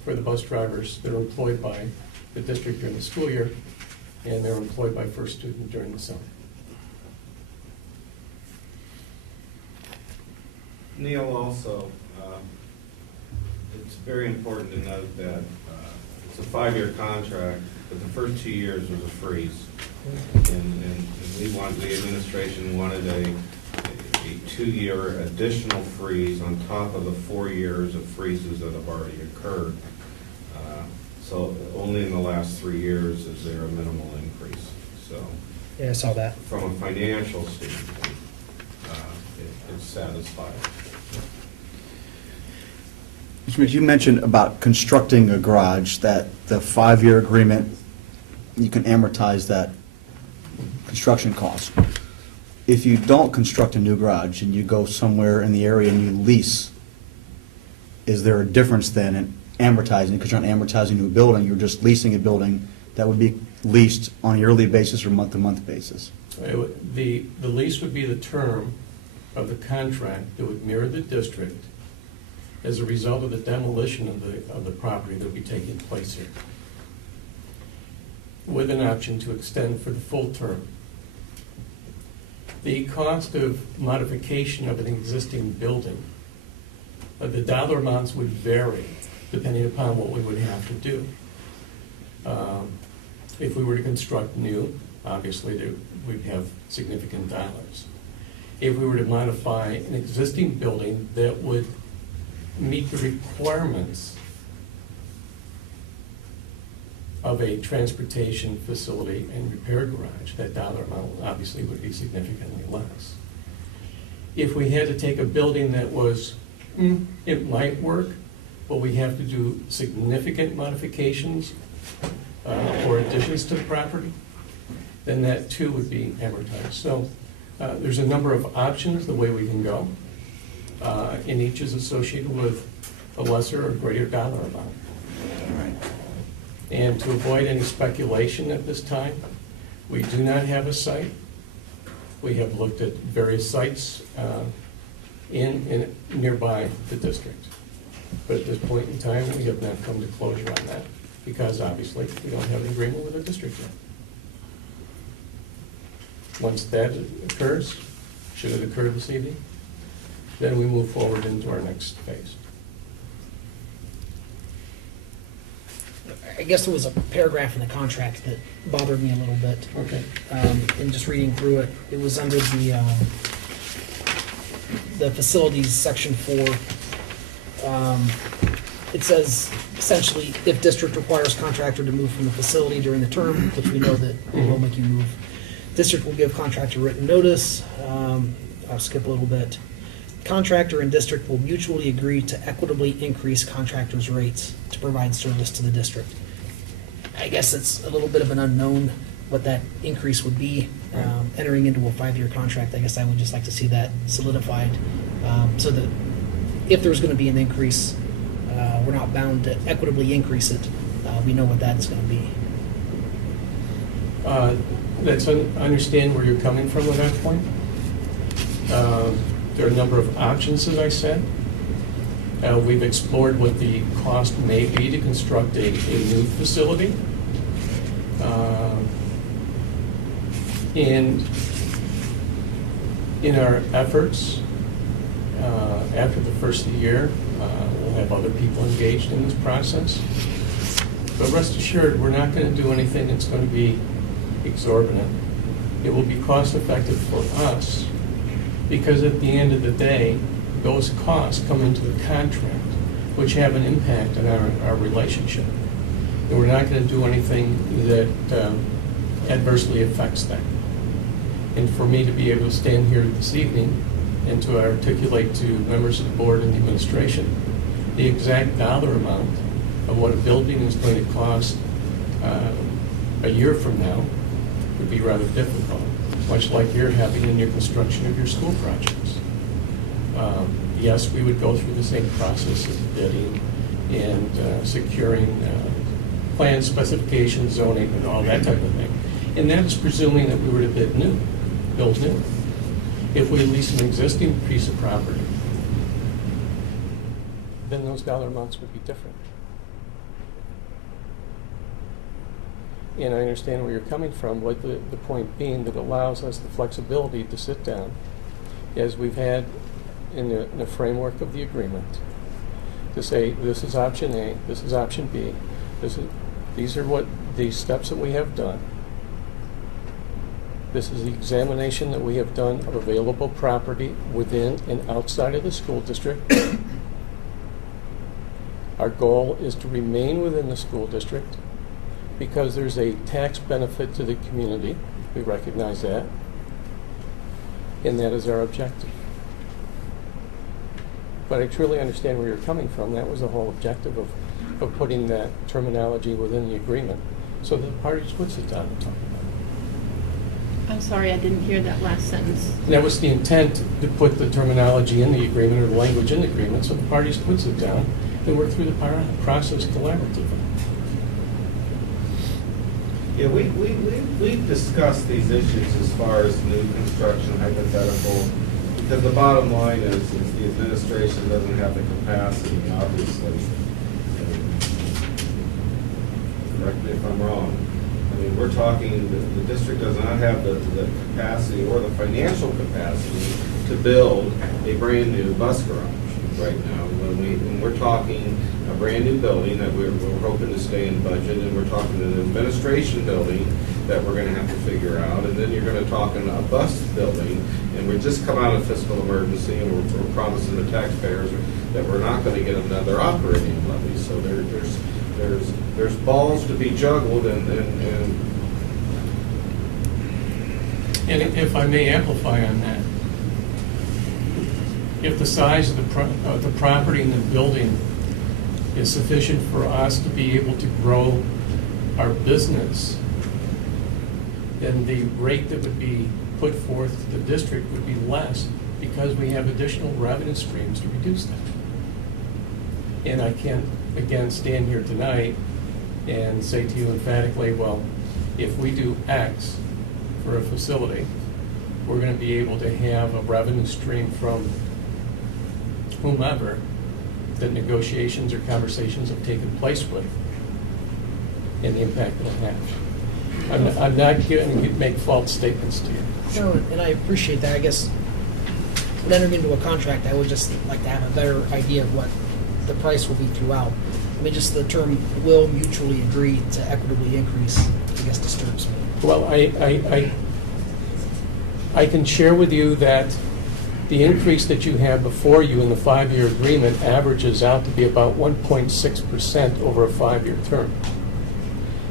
for the bus drivers that are employed by the district during the school year, and they're employed by First Student during the summer. Neil, also, it's very important to note that it's a 5-year contract, but the first 2 years was a freeze. And the administration wanted a 2-year additional freeze on top of the 4 years of freezes that have already occurred. So only in the last 3 years is there a minimal increase. So Yeah, I saw that. from a financial standpoint, it's satisfied. Mr. Meeks, you mentioned about constructing a garage, that the 5-year agreement, you can amortize that construction cost. If you don't construct a new garage and you go somewhere in the area and you lease, is there a difference then in amortizing? Because you're not amortizing a new building, you're just leasing a building that would be leased on a yearly basis or month-to-month basis. The lease would be the term of the contract that would mirror the district as a result of the demolition of the property that would be taking place here, with an option to extend for the full term. The cost of modification of an existing building, the dollar amounts would vary depending upon what we would have to do. If we were to construct new, obviously we'd have significant dollars. If we were to modify an existing building that would meet the requirements of a transportation facility and repair garage, that dollar amount obviously would be significantly less. If we had to take a building that was, it might work, but we have to do significant modifications or additions to the property, then that too would be amortized. So there's a number of options the way we can go, and each is associated with a lesser or greater dollar amount. And to avoid any speculation at this time, we do not have a site. We have looked at various sites in nearby the district. But at this point in time, we have not come to closure on that, because obviously we don't have an agreement with the district yet. Once that occurs, should it occur this evening, then we move forward into our next phase. I guess there was a paragraph in the contract that bothered me a little bit. Okay. In just reading through it, it was under the facilities section 4. It says essentially, if district requires contractor to move from the facility during the term, which we know that it will make you move, district will give contractor written notice. I'll skip a little bit. Contractor and district will mutually agree to equitably increase contractors' rates to provide service to the district. I guess it's a little bit of an unknown what that increase would be. Entering into a 5-year contract, I guess I would just like to see that solidified, so that if there's going to be an increase, we're not bound to equitably increase it. We know what that's going to be. I understand where you're coming from with that point. There are a number of options, as I said. We've explored what the cost may be to construct a new facility. And in our efforts, after the first of the year, we'll have other people engaged in this process. But rest assured, we're not going to do anything that's going to be exorbitant. It will be cost effective for us, because at the end of the day, those costs come into the contract, which have an impact on our relationship. And we're not going to do anything that adversely affects that. And for me to be able to stand here this evening and to articulate to members of the board and the administration the exact dollar amount of what a building is going to cost a year from now would be rather difficult, much like you're having in your construction of your school projects. Yes, we would go through the same process of bidding and securing plan specifications, zoning, and all that type of thing. And that is presuming that we were to build new. If we lease an existing piece of property, then those dollar amounts would be different. And I understand where you're coming from, but the point being that allows us the flexibility to sit down, as we've had in the framework of the agreement, to say, this is option A, this is option B, these are what the steps that we have done. This is the examination that we have done of available property within and outside of the school district. Our goal is to remain within the school district because there's a tax benefit to the community. We recognize that. And that is our objective. But I truly understand where you're coming from. That was the whole objective of putting that terminology within the agreement, so that the parties would sit down and talk about it. I'm sorry, I didn't hear that last sentence. That was the intent, to put the terminology in the agreement or the language in the agreement, so the parties could sit down and work through the process collaboratively. Yeah, we've discussed these issues as far as new construction, hypothetical, because the bottom line is the administration doesn't have the capacity, obviously. Correct me if I'm wrong. I mean, we're talking, the district does not have the capacity or the financial capacity to build a brand new bus garage right now. When we're talking a brand new building that we're hoping to stay in budget, and we're talking an administration building that we're gonna have to figure out, and then you're gonna talk in a bus building, and we just come out of fiscal emergency, and we're promising the taxpayers that we're not gonna get another operating levy. So there's balls to be juggled, and if I may amplify on that, if the size of the property and the building is sufficient for us to be able to grow our business, then the rate that would be put forth to the district would be less, because we have additional revenue streams to reduce that. And I can't, again, stand here tonight and say to you emphatically, well, if we do X for a facility, we're going to be able to have a revenue stream from whomever that negotiations or conversations have taken place with, and the impact it'll have. I'm not going to make false statements to you. No, and I appreciate that. I guess when entering into a contract, I would just like to have a better idea of what the price will be throughout. I mean, just the term "will mutually agree to equitably increase," I guess, disturbs me. Well, I can share with you that the increase that you have before you in the 5-year agreement averages out to be about 1.6% over a 5-year term.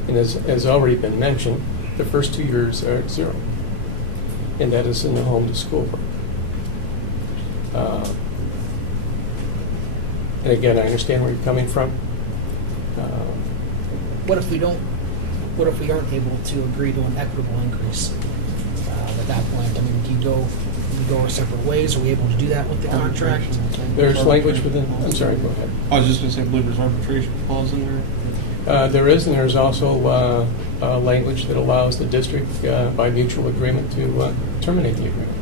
And as already been mentioned, the first 2 years are at 0. And that is in the home to school. And again, I understand where you're coming from. What if we aren't able to agree to an equitable increase at that point? I mean, do you go our separate ways? Are we able to do that with the contract? There's language within, I'm sorry, go ahead. I was just going to say, I believe there's arbitration clause in there. There is, and there's also language that allows the district, by mutual agreement, to terminate the agreement.